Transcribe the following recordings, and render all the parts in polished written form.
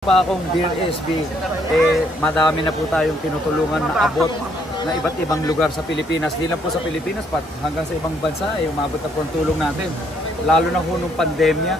Pa akong Dear SB, madami na po tayong tinutulungan na abot na iba't ibang lugar sa Pilipinas. Di lang po sa Pilipinas, hanggang sa ibang bansa, umabot na po ang tulong natin. Lalo na po nung pandemya,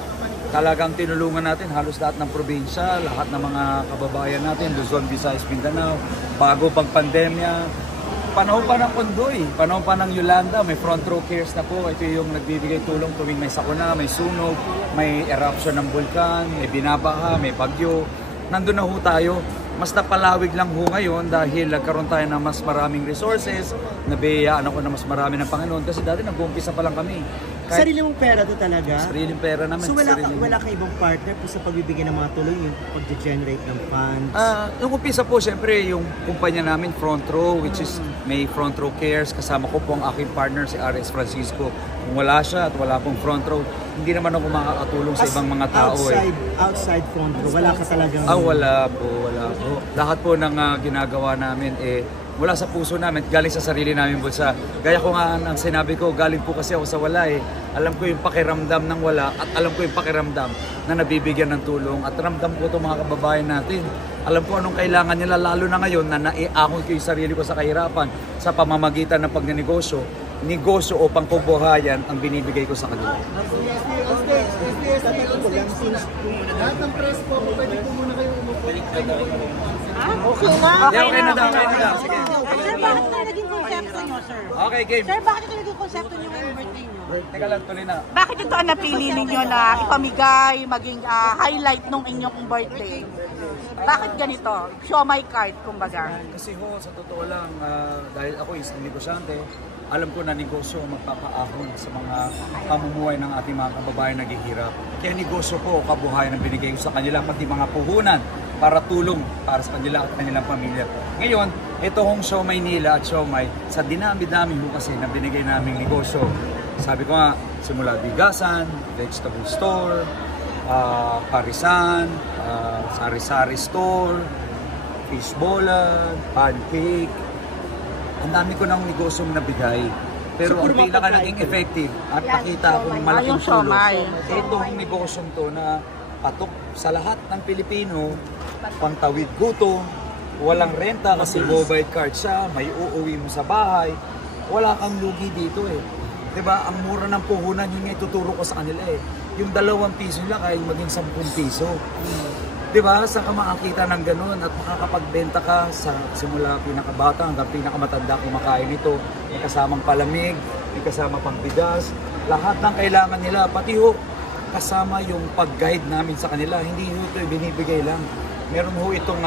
talagang tinulungan natin halos lahat ng probinsya, lahat ng mga kababayan natin, Luzon, Visayas, Mindanao. Bago pang pandemya, panahon pa ng Kondoy, panahon pa ng Yolanda, may front row cares na po. Ito yung nagbibigay tulong tuwing may sakuna, may sunog, may eruption ng bulkan, may binabaha, may bagyo. Nandun na ho tayo. Mas napalawig lang ho ngayon dahil nagkaroon tayo ng mas maraming resources. Nabiyayaan ako na mas marami ng Panginoon kasi dati nag-uumpisa pa lang kami. Sarili mong pera to talaga? Sariling pera naman. So wala ka ibang partner po sa pagbibigay ng mga tulong, yung pag-generate ng funds? Yung umpisa po, syempre, yung kumpanya namin, Front Row, which is may Front Row Cares. Kasama ko po ang aking partner, si R.S. Francisco. Kung wala siya at wala pong Front Row, hindi naman ako makakatulong sa ibang mga tao. Outside Front Row, wala ka talagang... Wala po. Lahat po ng ginagawa namin, mula sa puso namin, galing sa sarili namin bulsa. Gaya ko nga ang sinabi ko, galing po kasi ako sa wala Alam ko yung pakiramdam ng wala at alam ko yung pakiramdam na nabibigyan ng tulong. At ramdam ko itong mga kababayan natin. Alam ko anong kailangan nila, lalo na ngayon na naiakon ko yung sarili ko sa kahirapan sa pamamagitan ng pagnenegosyo. Negosyo o pangkubuhayan ang binibigay ko sa kanila. Lahat ng press po, pwede po muna kayo umupo. Okay na. Okay na daw. Sige. Sir, bakit na naging konsepto nyo, sir? Okay, game. Sir, bakit ito naging konsepto nyo ngayong birthday nyo? Teka lang, tuloy na. Bakit ito ang napili ninyo na ipamigay, maging highlight nung inyong birthday? Bakit ganito? Show my card, kumbaga. Kasi ho, sa totoo lang, dahil ako isang negosyante, alam ko na negosyo magpapaahon sa mga pamumuhay ng ating mga kababayan naghihirap. Kaya negosyo po, kabuhayan ang binigay ko sa kanila, pati mga puhunan para tulong para sa kanila at kanilang pamilya. Ngayon, ito hong Show Maynila at Show May, sa dinami-dami ho kasi na binigay naming negosyo. Sabi ko nga, simula bigasan, vegetable store, parisan, sari-sari store, fishballan, pancake. Ang dami ko ng negosyong nabigay. Pero ang pinaka naging effective at nakita akong malaking tulong. Itong negosyong to na patok sa lahat ng Pilipino, pantawid gutom, walang renta kasi mobile card siya, may uuwi mo sa bahay, wala kang lugi dito Diba? Ang mura ng puhunan, yun nga ituturo ko sa kanila Yung 2 piso nila kaya maging 10 piso. Diba? Saan ka makakita ng ganun at makakapagbenta ka sa simula pinakabata hanggang pinakamatanda kumakain ito. May kasamang palamig, may kasama pang bigas, lahat ng kailangan nila. Pati ho, kasama yung pag-guide namin sa kanila. Hindi ho ito binibigay lang. Meron ho itong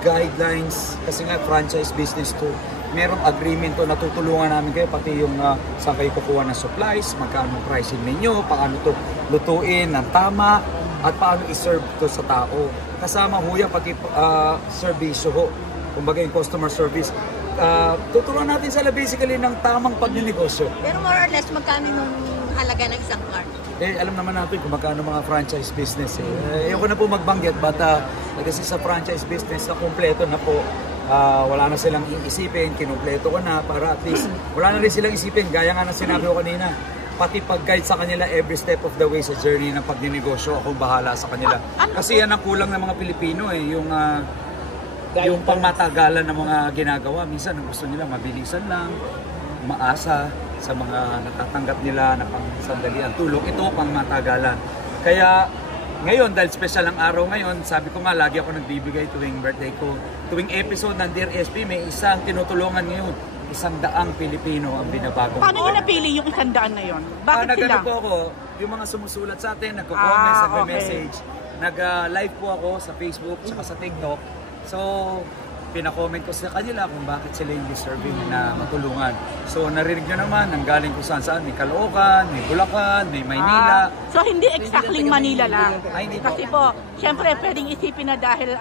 guidelines kasi nga franchise business to. Merong agreement to, natutulungan namin kayo pati yung saan kayo kukuha ng supplies, magkano pricing ninyo, paano to lutuin ng tama, at paano i-serve to sa tao. Kasama ho yan pati servisyo ho. Kumbaga yung customer service. Tuturuan natin sila basically ng tamang pagnenegosyo. Pero more or less, magkano nung halaga ng isang card? Alam naman natin kung magkano mga franchise business Ayoko na po magbanggit but kasi sa franchise business na kompleto na po. Wala na silang iisipin, kinumpleto ko na para at least wala na rin silang isipin. Gaya nga ng sinabi ko kanina, pati pag-guide sa kanila every step of the way sa journey ng pagninegosyo, ako bahala sa kanila. Kasi yan ang kulang ng mga Pilipino yung pangmatagalan ng mga ginagawa. Minsan gusto nila mabilisan lang, maasa sa mga natatanggap nila na pangsandalian tulong. Ito pangmatagalan. Kaya ngayon, dahil special ang araw ngayon, sabi ko nga, lagi ako nagbibigay tuwing birthday ko. Tuwing episode ng Dear SB, may isang tinutulungan ngayon. 100 Pilipino ang binabago. Paano nyo napili yung 100 na yun? Bakit sila? Nagano po ako, yung mga sumusulat sa atin, nagko-comments, nagme-message. Nag-live po ako sa Facebook, saka sa TikTok. So, pina-comment ko sa kanila kung bakit sila yung deserving na matulungan. So, narinig nyo naman, nanggaling ko saan-saan. May Caloocan, may Bulacan, may Maynila. So, hindi exactly Manila lang. Hindi po. Kasi po, syempre, pwedeng isipin na dahil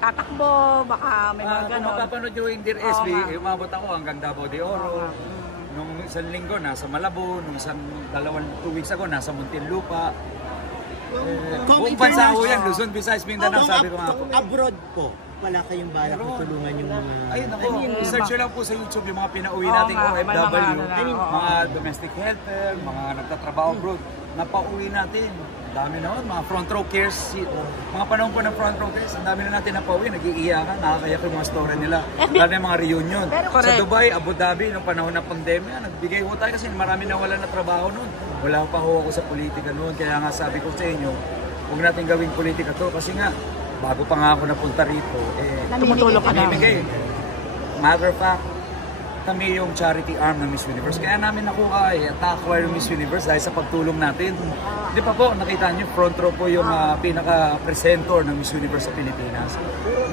tatakbo, baka may mga Kung gano'n. mapapanood nyo yung Dear SB, umabot ako hanggang Davao de Oro. Nung isang linggo, nasa Malabo. Nung isang 2 weeks ago, nasa Muntinlupa. Buong bansa ko yan, Luzon, Visayas, Mindanao, sabi ko nga po. Abroad po, wala kayong balak na tulungan yung mga... Ayun ako, research nyo lang po sa YouTube yung mga pinauwi nating OFW, mga domestic helper, mga nagtatrabaho abroad, napauwi natin. Dami na mga front row cares, mga panahon po ng front row cares, ang dami na natin napauwi, nag-iiyakan, nakakayak yung mga story nila. Lalo yung mga reunion. Sa Dubai, Abu Dhabi, nung panahon ng pandemya, nagbigay ho tayo kasi marami nawala na trabaho noon. Wala pa ho ako sa politika noon, kaya nga sabi ko sa inyo, huwag natin gawing politika to kasi nga, bago pa nga ako napunta rito, Tumutulong ka na. namimigay. Matter of fact, kami yung charity arm ng Miss Universe. Kaya namin nakuha na-acquire yung Miss Universe dahil sa pagtulong natin. Di pa po, nakita niyo, front row po yung pinaka-presenter ng Miss Universe sa Pilipinas.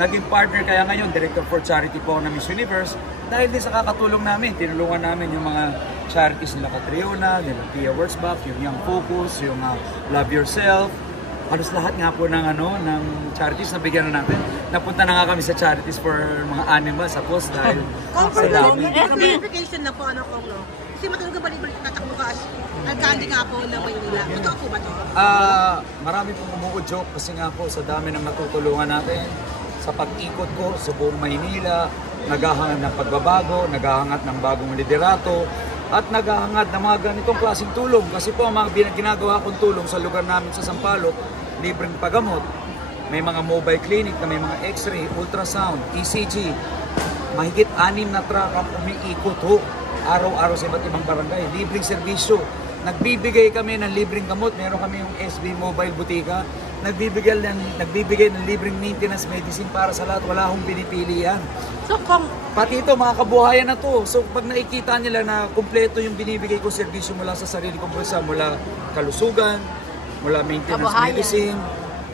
Naging partner kaya ngayon, Director for Charity po ng Miss Universe. Dahil din sa kakatulong namin, tinulungan namin yung mga charities nila Catriona, nila Pia Wurzbach, yung Young Focus, yung Love Yourself. Halos lahat nga po ng charities na bigyan na natin. Napunta na nga kami sa charities for mga animals, suppose, dahil sa dami. Verification na po, Kasi matulog ang balik-balik tatakbo ka as alkalde nga po ng Maynila. Totoo po ba ito? Marami pong umuudyok kasi nga po sa dami ng natutulungan natin. Sa pag-ikot ko sa buong Maynila, naghahangat ng pagbabago, naghahangat ng bagong liderato, at naghahangat ng mga ganitong klaseng tulong. Kasi po ang mga ginagawa kong tulong sa lugar namin sa Sampaloc, libreng pagamot, may mga mobile clinic na may mga x-ray, ultrasound, ECG, mahigit 6 na truck ang umiikot ho, araw-araw sa iba't ibang barangay, libreng serbisyo. Nagbibigay kami ng libreng gamot, meron kami yung SB Mobile Butika, nagbibigay ng libreng maintenance medicine para sa lahat, wala akong pinipili yan. So kung Pati ito, mga kabuhayan na to. So pag nakikita nila na kumpleto yung binibigay ko serbisyo mula sa sarili kong bulsa, mula kalusugan, mula maintenance medicine,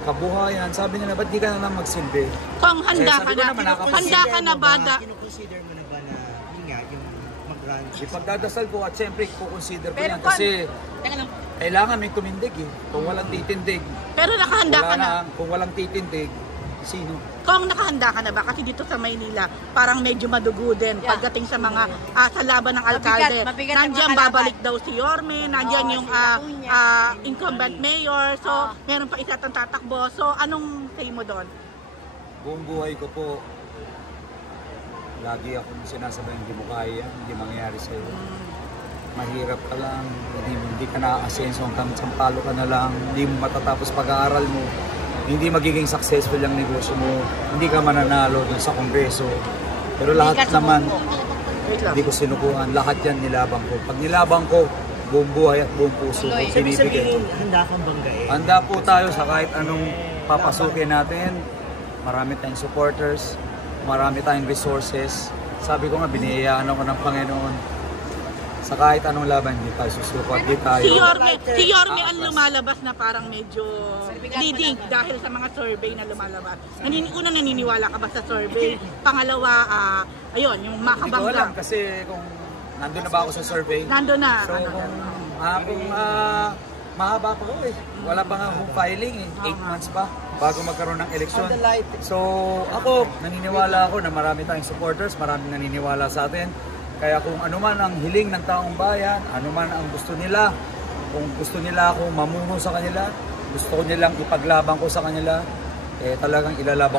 kabuhayan, sabi nila, ba't di ka na lang magsilbi? kung handa sabi ka ko na, naman, handa ka na ba na, Kinukonsider mo na ba na yun nga, yung mag-run? Ipagdadasal ko at siyempre kukonsider ko Pero yan kasi Teka lang. kailangan may tumindig eh. Kung walang titindig, pero nakahanda ka wala na. na. Kung walang titindig, sino? Kung nakahanda ka na ba? Kasi dito sa Maynila, parang medyo madugo din pagdating sa mga sa laban ng alkalde. Mabigat ang Nandiyan mga kalaban. babalik daw si Yorme, nandiyan yung si Acuña. incumbent mayor, so meron pa isa tang tatakbo. So anong say mo doon? Buong buhay ko po, lagi akong sinasabay, hindi mo kaya, hindi mangyayari sa'yo. Mahirap ka lang, hindi ka na-asenso hanggang sampalo ka na lang, hindi mo matatapos pag-aaral mo, hindi magiging successful yung negosyo mo, hindi ka mananalo dun sa kongreso. Pero lahat naman, hindi ko sinukuhan, lahat yan nilabang ko. Pag nilabang ko, buong buhay at buong puso ko Ibig binibigay. sabihin, handa kang banggain. Handa po tayo sa kahit anong papasukin natin. Marami tayong supporters, marami tayong resources. Sabi ko nga, biniyayaan ako ng Panginoon. Sa kahit anong laban, hindi tayo susuko at hindi tayo. Si Yorme ang lumalabas na parang medyo leading dahil sa mga survey na lumalabas. Unang naniniwala ka ba sa survey? Pangalawa, ayun, yung Hindi ko alam makabangga. kasi kung nandun na ba ako sa survey. Nandun na. So kung mahaba pa ko eh. Wala pa nga home filing eh. 8 months pa bago magkaroon ng eleksyon. So ako, naniniwala ako na marami tayong supporters, maraming naniniwala sa atin. Kaya kung ano man ang hiling ng taong bayan, ano man ang gusto nila, kung gusto nila akong mamuno sa kanila, gusto ko nilang ipaglaban ko sa kanila, talagang ilalaban ko.